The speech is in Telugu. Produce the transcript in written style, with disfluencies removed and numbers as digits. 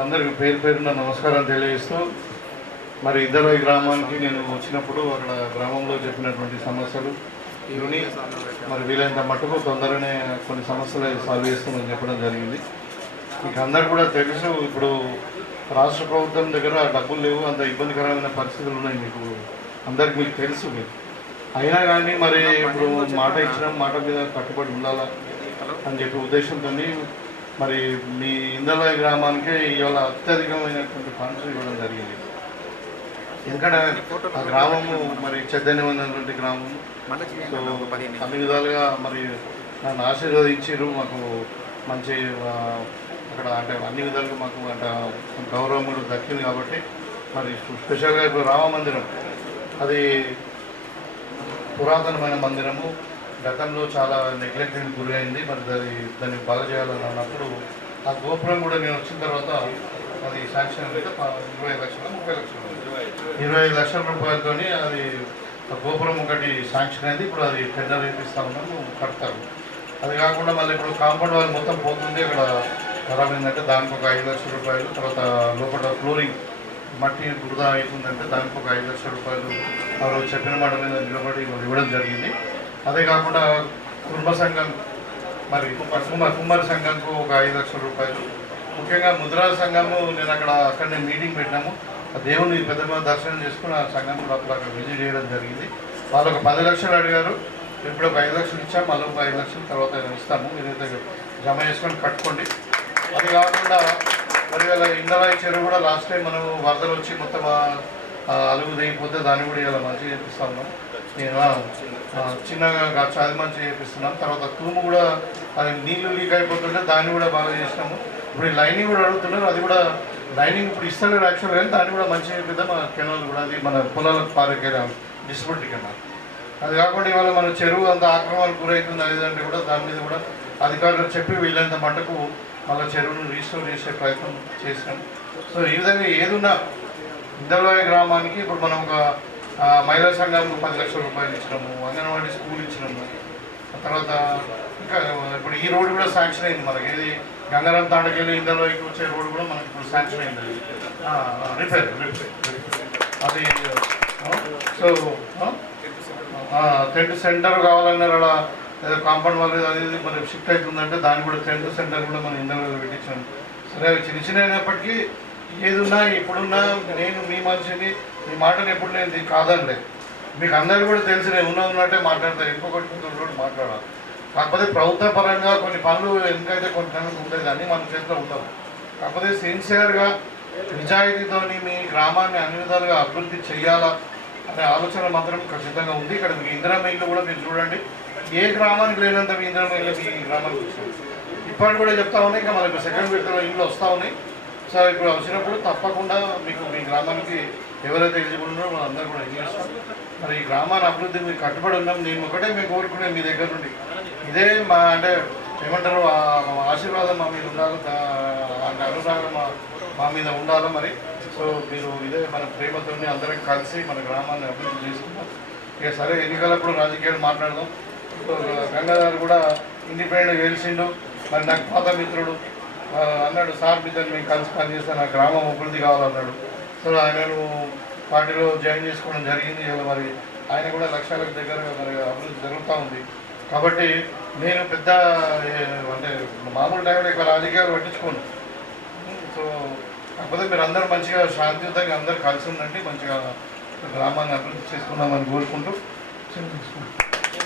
అందరికీ పేరు పేరున నమస్కారం తెలియజేస్తూ మరి ఇద్దరు ఈ గ్రామానికి నేను వచ్చినప్పుడు అక్కడ గ్రామంలో చెప్పినటువంటి సమస్యలు ఇవన్నీ మరి వీలైనంత మట్టుకు తొందరనే కొన్ని సమస్యలు సాల్వ్ చేస్తామని చెప్పడం జరిగింది. మీకు అందరు కూడా తెలుసు, ఇప్పుడు రాష్ట్ర ప్రభుత్వం దగ్గర డబ్బులు లేవు, అంత ఇబ్బందికరమైన పరిస్థితులు ఉన్నాయి, మీకు తెలుసు. అయినా కానీ మరి ఇప్పుడు మాట ఇచ్చినాం, మాట మీద కట్టుబడి ఉండాలా అని చెప్పి ఉద్దేశంతో మరి మీ ఇందలవాయి గ్రామానికే ఇవాళ అత్యధికమైనటువంటి ఫండ్స్ ఇవ్వడం జరిగింది. ఎందుకంటే ఆ గ్రామము మరి చైతన్యమైనటువంటి గ్రామం. సో అన్ని విధాలుగా మరి నన్ను ఆశీర్వదించారు. మాకు మంచి అక్కడ అంటే అన్ని విధాలుగా మాకు అంటే గౌరవం కూడా దక్కింది. కాబట్టి మరి స్పెషల్గా ఇప్పుడు రామ మందిరం, అది పురాతనమైన మందిరము, గతంలో చాలా నెగ్లెక్ట్కి గురి అయింది. మరి దాన్ని బాగా చేయాలని అన్నప్పుడు ఆ గోపురం కూడా నేను వచ్చిన తర్వాత అది శాంక్షన్ అయితే 25 లక్షలు 30 లక్షలు 25 లక్షల రూపాయలతో అది గోపురం ఒకటి శాంక్షన్ అయింది. ఇప్పుడు అది టెండర్ వేపిస్తూ ఉన్నాము, కడతారు. అది కాకుండా మళ్ళీ ఇప్పుడు కాంపౌండ్ వాళ్ళు మొత్తం పోతుంది, అక్కడ ఖరాబ్ ఏంటంటే దానికి ఒక 5 లక్షల రూపాయలు, తర్వాత లోపల ఫ్లోరింగ్ మట్టి వృధా అవుతుందంటే దానికి ఒక 5 లక్షల రూపాయలు ఆ రోజు చెప్పిన మాట మీద నిలబడి ఇవ్వడం జరిగింది. అదే కాకుండా కుటుంబ సంఘం మరి కుమ్మరి సంఘంకు ఒక 5 లక్షల రూపాయలు, ముఖ్యంగా ముద్రా సంఘము నేను అక్కడనే మీటింగ్ పెట్టినాము. ఆ దేవుని పెద్ద దర్శనం చేసుకుని ఆ సంఘం కూడా అక్కడ విజిట్ చేయడం జరిగింది. వాళ్ళు ఒక 10 లక్షలు అడిగారు, ఇప్పుడు ఒక 5 లక్షలు ఇచ్చాము, మళ్ళీ ఒక 5 లక్షలు తర్వాత ఇస్తాము, మీరైతే జమ చేసుకొని కట్టుకోండి. అది కాకుండా మరి ఇలా ఇందరాయి చెరువు కూడా లాస్ట్ టైం మనం వరదలు వచ్చి మొత్తం అలుగు దిగిపోతే దాన్ని కూడా ఇలా మంచిగా చేపిస్తా ఉన్నాం. నేను చిన్నగా చాలా మంచిగా చేపిస్తున్నాం. తర్వాత తూము కూడా అది నీళ్లు లీక్ అయిపోతుంటే దాన్ని కూడా బాగా చేసినాము. ఇప్పుడు లైనింగ్ కూడా అడుగుతున్నారు, అది కూడా లైనింగ్ ఇప్పుడు ఇస్తలేరు యాక్చువల్, కానీ దాన్ని కూడా మంచిగా చేపిద్దాం. మన కెనాల్ కూడా అది మన పొలాలకు పారేకేదా డిస్ట్రిబ్యూటర్ కెనాల్. అది కాకుండా ఇవాళ మన చెరువు అంత ఆక్రమణకు గురవుతుంది అదేంటే కూడా దాని మీద కూడా అధికారులు చెప్పి వీళ్ళంత మట్టుకు మళ్ళీ చెరువును రీస్టోర్ చేసే ప్రయత్నం చేసినాం. సో ఈ విధంగా ఏదున్నా ఇందలవాయి గ్రామానికి ఇప్పుడు మనం ఒక మహిళా సంఘానికి 10 లక్షల రూపాయలు ఇచ్చినాము, అంగన్వాడీ స్కూల్ ఇచ్చినాము. తర్వాత ఇంకా ఇప్పుడు ఈ రోడ్డు కూడా శాంక్షన్ అయింది మనకి, ఇది గంగారం తాండకెళ్ళి ఇందలవాయికి వచ్చే రోడ్డు కూడా మనకి ఇప్పుడు శాంక్షన్ అయింది, రిపేర్ అది. సో టెంట్ సెంటర్ కావాలన్నారు, అలా ఏదో కాంపౌండ్ వాళ్ళు అది మరి షిఫ్ట్ అవుతుందంటే దాన్ని కూడా టెంట్ సెంటర్ కూడా మనం ఇందలవాయిలో పెట్టించాము. సరే చిన్న చిన్న అయినప్పటికీ ఏదున్నా ఇప్పుడున్నా నేను మీ మనిషిని, మీ మాటను ఎప్పుడు నేను కాదండి. మీకు అందరికీ కూడా తెలిసి నేను ఉన్నట్టే మాట్లాడతాను, ఇంకొకటి కూడా మాట్లాడాలి. కాకపోతే ప్రభుత్వ పరంగా కొన్ని పనులు ఎందుకైతే కొన్ని పనులు ఉండేది అన్నీ మన చేతిలో ఉండవు. కాకపోతే సిన్సియర్గా నిజాయితీతో మీ గ్రామాన్ని అన్ని విధాలుగా అభివృద్ధి చేయాలా అనే ఆలోచన మాత్రం ఖచ్చితంగా ఉంది. ఇక్కడ మీకు ఇందిరమ్మ ఇల్లు కూడా మీరు చూడండి, ఏ గ్రామానికి లేనంత మీ ఇందిరమ్మ ఇల్లు ఈ గ్రామానికి వస్తుంది. ఇప్పటికి కూడా చెప్తా ఉన్నాయి, ఇంకా మనకి సెకండ్ విడతలో ఇల్లు వస్తూ ఉన్నాయి. సో ఇప్పుడు వచ్చినప్పుడు తప్పకుండా మీకు మీ గ్రామానికి ఎవరైతే ఎలిజిబుల్ ఉన్నారో వాళ్ళందరూ కూడా ఇస్తాం. మరి ఈ గ్రామాన్ని అభివృద్ధి మీకు కట్టుబడి ఉన్నాం. నేను ఒకటే మేము కోరుకునే మీ దగ్గర నుండి ఇదే మా అంటే ఏమంటారు ఆశీర్వాదం మా మీద ఉండాలి, అంటే అనురాగం మా మీద ఉండాలి. మరి సో మీరు ఇదే మన ప్రేమతో అందరం కలిసి మన గ్రామాన్ని అభివృద్ధి చేసుకుందాం. ఇక సరే ఎన్నికలప్పుడు రాజకీయాలు మాట్లాడదాం. గంగాధర్ కూడా ఇండిపెండెంట్గా గెలిచిండు. మరి నాకు పాత మిత్రుడు అన్నాడు, సార్ మీతో మేము కలిసి పనిచేస్తే నా గ్రామం అభివృద్ధి కావాలన్నాడు. సో ఆయనను పార్టీలో జాయిన్ చేసుకోవడం జరిగింది. మరి ఆయన కూడా లక్ష్యాలకు దగ్గరగా మరి అభివృద్ధి జరుగుతూ ఉంది. కాబట్టి నేను పెద్ద అంటే మామూలు టైంలో ఇక్కడ రాజకీయాలు పట్టించుకోను. సో కాకపోతే మీరు అందరూ మంచిగా శాంతియుతంగా అందరూ కలిసి ఉండండి, మంచిగా గ్రామాన్ని అభివృద్ధి చేసుకుందామని కోరుకుంటూ